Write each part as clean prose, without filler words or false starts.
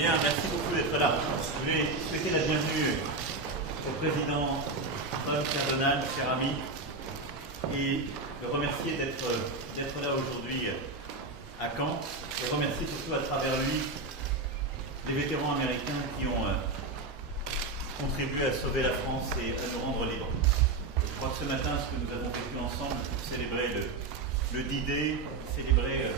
Bien, merci beaucoup d'être là. Je vais souhaiter la bienvenue au président Trump, cher Donald, cher ami, et le remercier d'être là aujourd'hui à Caen, et remercier surtout à travers lui les vétérans américains qui ont contribué à sauver la France et à nous rendre libres. Je crois que ce matin, ce que nous avons vécu ensemble pour célébrer le D-Day, célébrer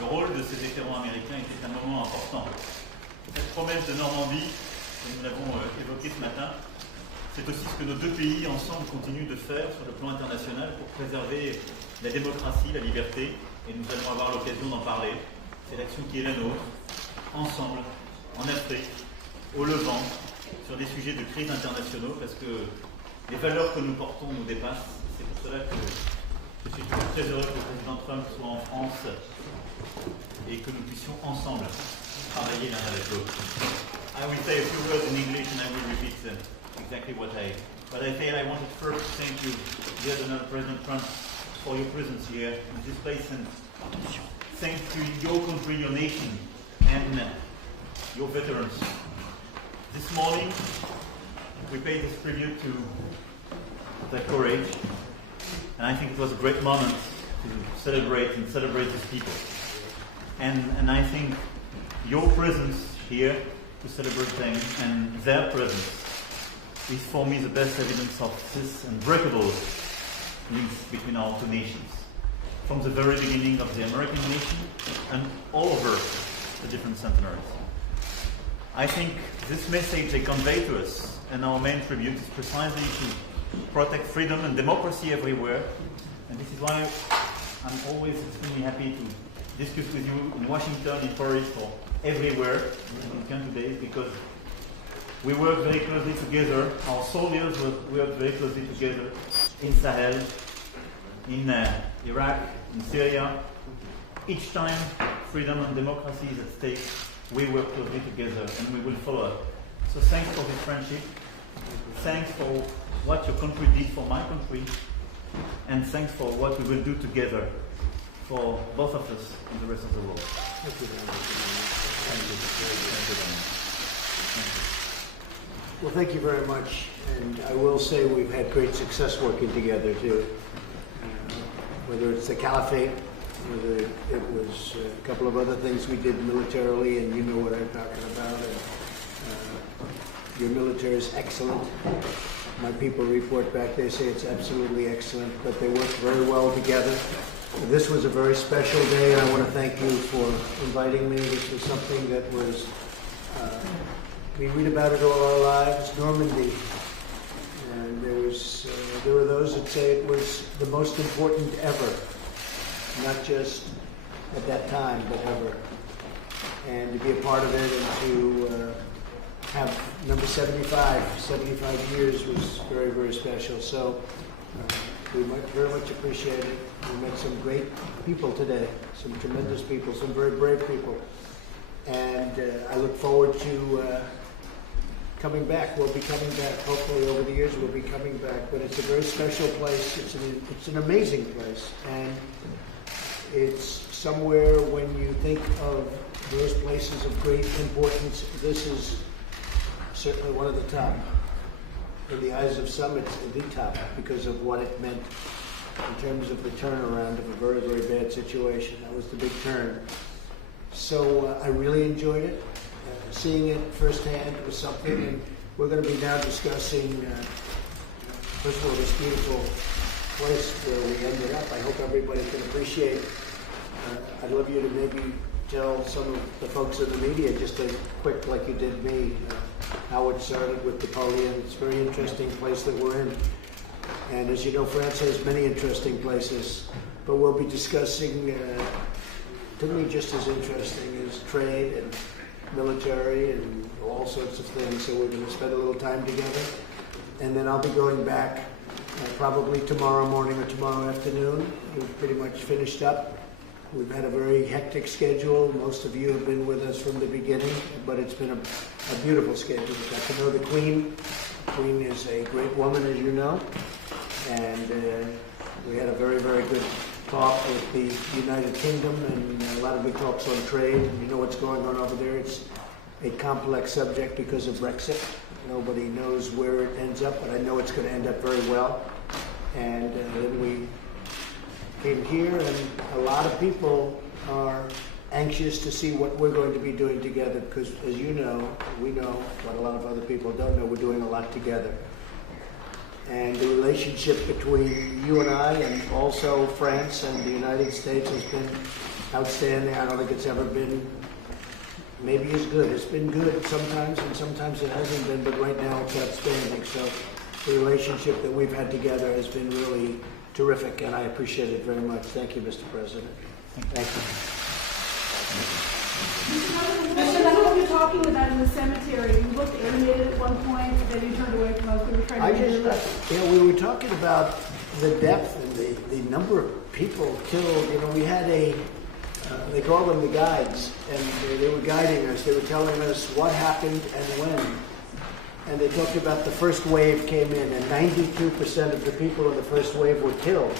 le rôle de ces vétérans américains était un moment important. Cette promesse de Normandie, que nous l'avons évoquée ce matin, c'est aussi ce que nos deux pays ensemble continuent de faire sur le plan international pour préserver la démocratie, la liberté, et nous allons avoir l'occasion d'en parler. C'est l'action qui est la nôtre, ensemble, en Afrique, au Levant, sur des sujets de crise internationaux, parce que les valeurs que nous portons nous dépassent. C'est pour cela que je suis très heureux que le président Trump soit en France et que nous puissions ensemble travailler l'un avec l'autre. I will say a few words in English and I will repeat exactly what I said. I wanted first to thank you, dear Donald President Trump, for your presence here in this place, and thanks to your country, your nation, and your veterans. This morning, we paid this tribute to their courage, and I think it was a great moment to celebrate these people. And I think your presence here to celebrate them and their presence is for me the best evidence of this unbreakable links between our two nations. From the very beginning of the American nation and all over the different centenaries. I think this message they convey to us and our main tribute is precisely to protect freedom and democracy everywhere. And this is why I'm always extremely happy to discuss with you in Washington, in Paris, or everywhere in country days, because we work very closely together. Our soldiers work very closely together in Sahel, in Iraq, in Syria. Each time freedom and democracy is at stake, we work closely together and we will follow up. So thanks for this friendship. Thanks for what your country did for my country. And thanks for what we will do together for both of us and the rest of the world. Thank you very much. Thank you. Thank you very much. Thank you. Well, thank you very much. And I will say we've had great success working together too. Whether it's the Caliphate, whether it was a couple of other things we did militarily, and you know what I'm talking about. And, your military is excellent. My people report back, they say it's absolutely excellent, but they work very well together. This was a very special day, and I want to thank you for inviting me. This was something that was, we read about it all our lives, Normandy. And there were those that say it was the most important ever, not just at that time, but ever. And to be a part of it and to have number 75 years was very, very special. So we very much appreciate it. We met some great people today, some tremendous people, some very brave people. And I look forward to coming back. We'll be coming back. Hopefully over the years we'll be coming back. But it's a very special place. It's an amazing place. And it's somewhere when you think of those places of great importance, this is certainly one of the top. In the eyes of some, it's the top because of what it meant in terms of the turnaround of a very, very bad situation. That was the big turn. So I really enjoyed it. Seeing it firsthand was something, and we're going to be now discussing, first of all, this beautiful place where we ended up. I hope everybody can appreciate. I'd love you to maybe tell some of the folks in the media just a quick, like you did me, how it started with Napoleon. It's a very interesting place that we're in. And as you know, France has many interesting places, but we'll be discussing, to me, just as interesting as trade and military and all sorts of things. So we're going to spend a little time together. And then I'll be going back probably tomorrow morning or tomorrow afternoon. We've pretty much finished up. We've had a very hectic schedule. Most of you have been with us from the beginning, but it's been a beautiful schedule. We got to know the Queen. The Queen is a great woman, as you know. And we had a very, very good talk with the United Kingdom and a lot of good talks on trade. You know what's going on over there. It's a complex subject because of Brexit. Nobody knows where it ends up, but I know it's going to end up very well. And then we came here, and a lot of people are anxious to see what we're going to be doing together, because as you know, we know what a lot of other people don't know, we're doing a lot together. And the relationship between you and I, and also France and the United States, has been outstanding. I don't think it's ever been maybe as good. It's been good sometimes, and sometimes it hasn't been, but right now it's outstanding. So the relationship that we've had together has been really terrific, and I appreciate it very much. Thank you, Mr. President. Thank you. Mr. Macron, you're talking about in the cemetery. You looked animated at one point, and then you turned away from us. We were trying to we were talking about the depth and the number of people killed. You know, we had they call them the guides, and they were guiding us. They were telling us what happened and when. And they talked about the first wave came in, and 92% of the people in the first wave were killed.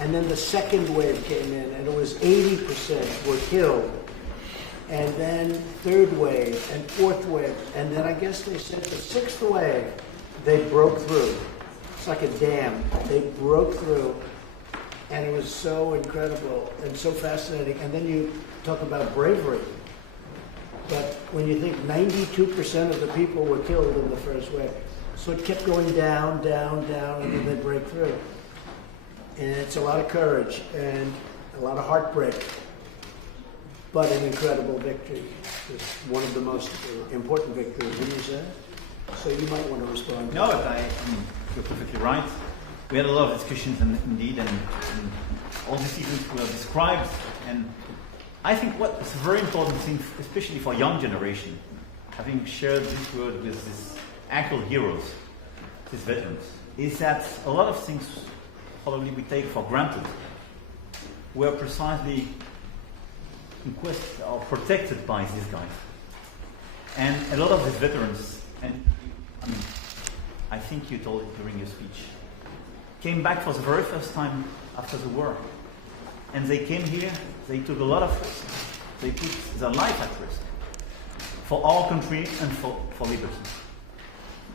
And then the second wave came in, and it was 80% were killed. And then third wave and fourth wave. And then I guess they said the sixth wave, they broke through. It's like a dam. They broke through. And it was so incredible and so fascinating. And then you talk about bravery. But when you think 92% of the people were killed in the first wave. So it kept going down, down, down, and then they break through. And it's a lot of courage and a lot of heartbreak, but an incredible victory. It's one of the most important victories, wouldn't you say? So you might want to respond. No, but you're perfectly right. We had a lot of discussions, indeed, and all these events were described. And I think what is a very important thing, especially for young generation, having shared this word with these actual heroes, these veterans, is that a lot of things probably we take for granted were precisely in quest or protected by these guys. And a lot of these veterans, and I think you told it during your speech, came back for the very first time after the war. And they came here, they took a lot of risk. They put their life at risk for our country and for liberty.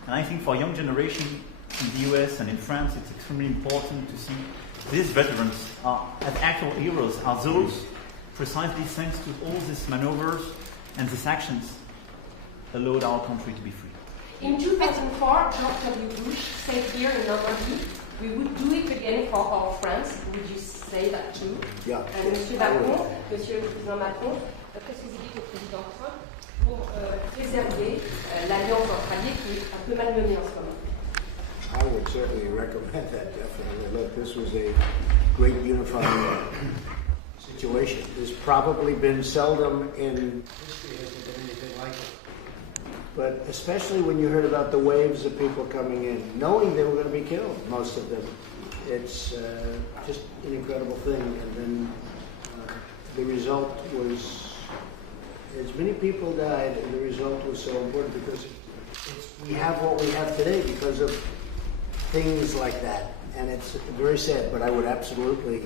And I think for young generation in the US and in France, it's extremely important to see these veterans as actual heroes, are those precisely thanks to all these maneuvers and these actions allowed our country to be free. In 2004, George W. Bush said here in Normandy, we would do it again for our friends. Would you say that too? Yeah. Monsieur Macron, Monsieur le Président Macron, qu'est-ce que vous dites au Président Trump pour préserver l'alliance entre alliés qui est un peu malmenée en ce moment? I would certainly recommend that, definitely. Look, this was a great unifying situation. There's probably been seldom in history has there been anything like it. But especially when you heard about the waves of people coming in, knowing they were going to be killed, most of them. It's just an incredible thing. And then the result was, as many people died, and the result was so important because we have what we have today because of things like that. And it's very sad, but I would absolutely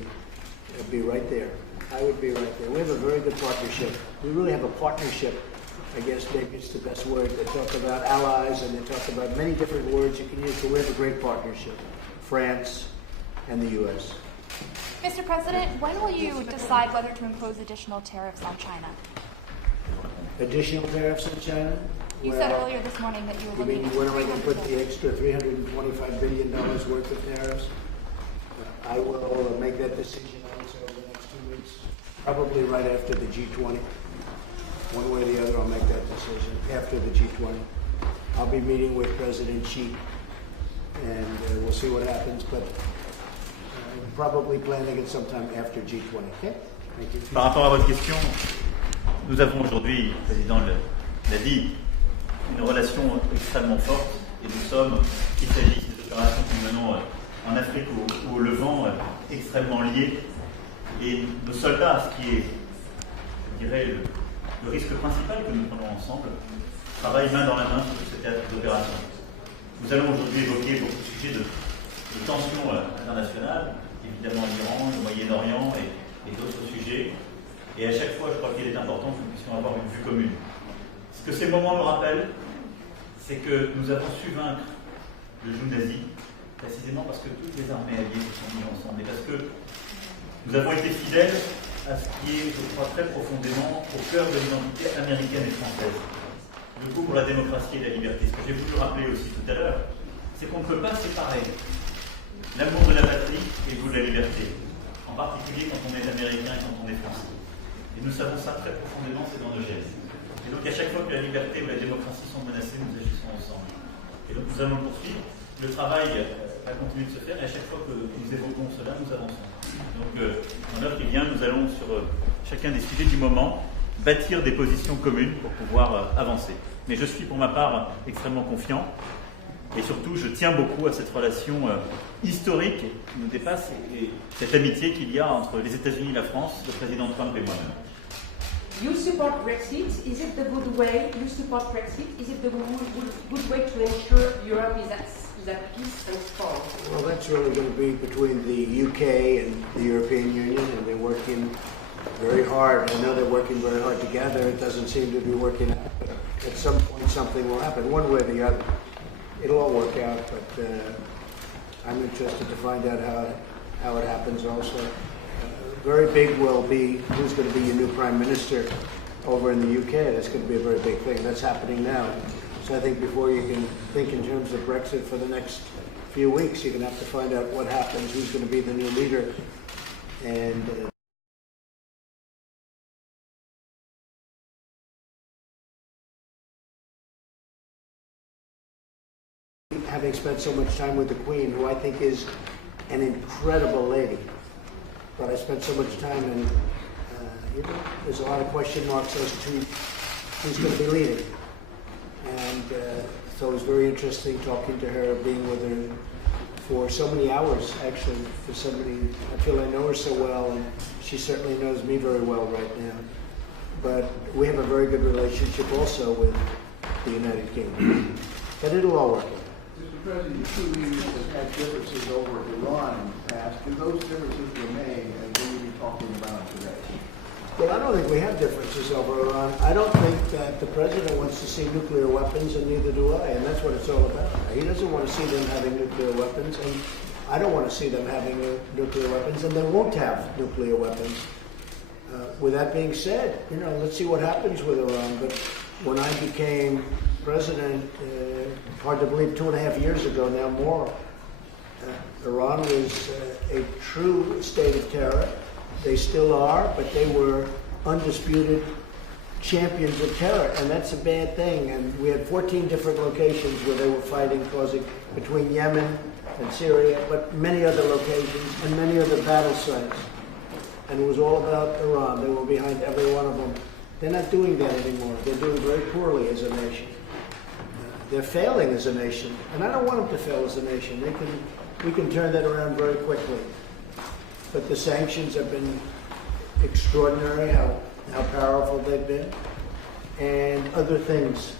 be right there. I would be right there. We have a very good partnership. We really have a partnership. I guess maybe it's the best word. They talk about allies and they talk about many different words you can use, but we have a great partnership. France and the U.S. Mr. President, when will you decide whether to impose additional tariffs on China? Additional tariffs on China? You said earlier this morning that you were looking at when am I going to put the extra $325 billion worth of tariffs? I will make that decision, I would say, over the next 2 weeks, probably right after the G20. One way or the other, I'll make that decision after the G20. I'll be meeting with President Xi, and we'll see what happens, but probably planning it sometime after G20. Okay? Thank you. Par rapport à votre question, nous avons aujourd'hui, le Président l'a dit, une relation extrêmement forte, et nous sommes, qu'il s'agisse des opérations que nous menons en Afrique ou au Levant, extrêmement liés. Et nos soldats, ce qui est, je dirais, le risque principal que nous prenons ensemble, travaillent main dans la main sur ce théâtre d'opération. Nous allons aujourd'hui évoquer beaucoup de sujets de tensions internationales, évidemment l'Iran, le Moyen-Orient et d'autres sujets. Et à chaque fois, je crois qu'il est important que nous puissions avoir une vue commune. Ce que ces moments nous rappellent, c'est que nous avons su vaincre le joug nazi, précisément parce que toutes les armées alliées se sont mises ensemble et parce que nous avons été fidèles à ce qui est, je crois, très profondément au cœur de l'identité américaine et française. Le coup pour la démocratie et la liberté. Ce que j'ai voulu rappeler aussi tout à l'heure, c'est qu'on ne peut pas séparer l'amour de la patrie et le goût de la liberté, en particulier quand on est américain et quand on est français. Et nous savons ça très profondément, c'est dans nos gènes. Et donc à chaque fois que la liberté ou la démocratie sont menacées, nous agissons ensemble. Et donc nous allons poursuivre. Le travail va continuer de se faire et à chaque fois que nous évoquons cela, nous avançons. Donc dans l'heure qui vient, nous allons sur chacun des sujets du moment bâtir des positions communes pour pouvoir avancer. Mais je suis pour ma part extrêmement confiant et surtout je tiens beaucoup à cette relation historique qui nous dépasse et cette amitié qu'il y a entre les États-Unis et la France, le président Trump et moi-même. You support Brexit. Is it the good way? You support Brexit. Is it the good way to ensure Europe is at peace and strong? Well, that's really going to be between the UK and the European Union, and they're working very hard. I know they're working very hard together. It doesn't seem to be working out, but at some point something will happen, one way or the other. It'll all work out, but I'm interested to find out how it happens also. Very big will be who's going to be your new Prime Minister over in the UK. That's going to be a very big thing. That's happening now. So I think before you can think in terms of Brexit for the next few weeks, you're going to have to find out what happens, who's going to be the new leader, and having spent so much time with the Queen, who I think is an incredible lady, but I spent so much time and there's a lot of question marks as to who's going to be leading. And so it was very interesting talking to her, being with her for so many hours, actually, for somebody. I feel I know her so well, and she certainly knows me very well right now. But we have a very good relationship also with the United Kingdom. But it'll all work out. Mr. President, the two leaders have had differences over Iran in the past. Do those differences remain, and what are you talking about today? Well, I don't think we have differences over Iran. I don't think that the president wants to see nuclear weapons, and neither do I, and that's what it's all about. He doesn't want to see them having nuclear weapons, and I don't want to see them having nuclear weapons, and they won't have nuclear weapons. With that being said, let's see what happens with Iran. But when I became president, hard to believe, 2.5 years ago, now more, Iran was a true state of terror. They still are, but they were undisputed champions of terror, and that's a bad thing. And we had 14 different locations where they were fighting, causing between Yemen and Syria, but many other locations and many other battle sites. And it was all about Iran. They were behind every one of them. They're not doing that anymore. They're doing very poorly as a nation. They're failing as a nation, and I don't want them to fail as a nation. We can turn that around very quickly. But the sanctions have been extraordinary, how powerful they've been, and other things.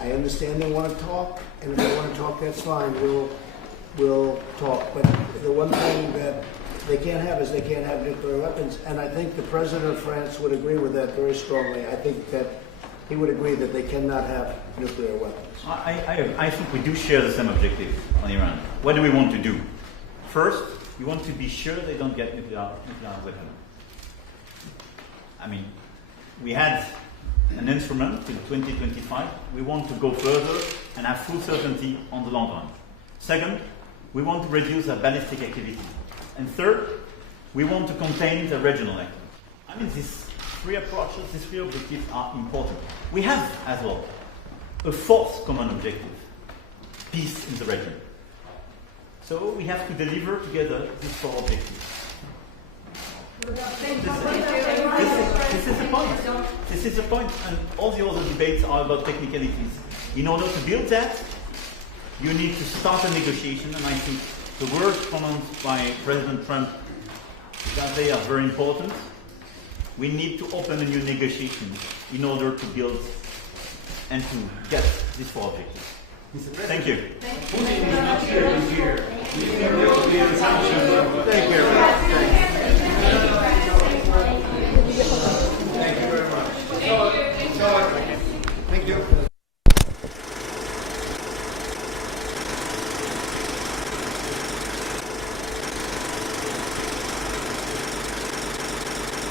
I understand they want to talk, and if they want to talk, that's fine. We'll talk. But the one thing that they can't have is they can't have nuclear weapons, and I think the president of France would agree with that very strongly. I think that he would agree that they cannot have nuclear weapons. I think we do share the same objective on Iran. What do we want to do? First, we want to be sure they don't get nuclear weapons. I mean, we had an instrument till 2025. We want to go further and have full certainty on the long run. Second, we want to reduce our ballistic activity. And third, we want to contain the regional activity. I mean, these three approaches, these three objectives are important. We have, as well, a fourth common objective, peace in the region. So we have to deliver together these four objectives. This is the point. This is the point, and all the other debates are about technicalities. In order to build that, you need to start a negotiation, and I think the words pronounced by President Trump, that they are very important. We need to open a new negotiation in order to build and to get these four objectives. Thank you. Putin is not here. Thank you. Thank you very much. Thank you.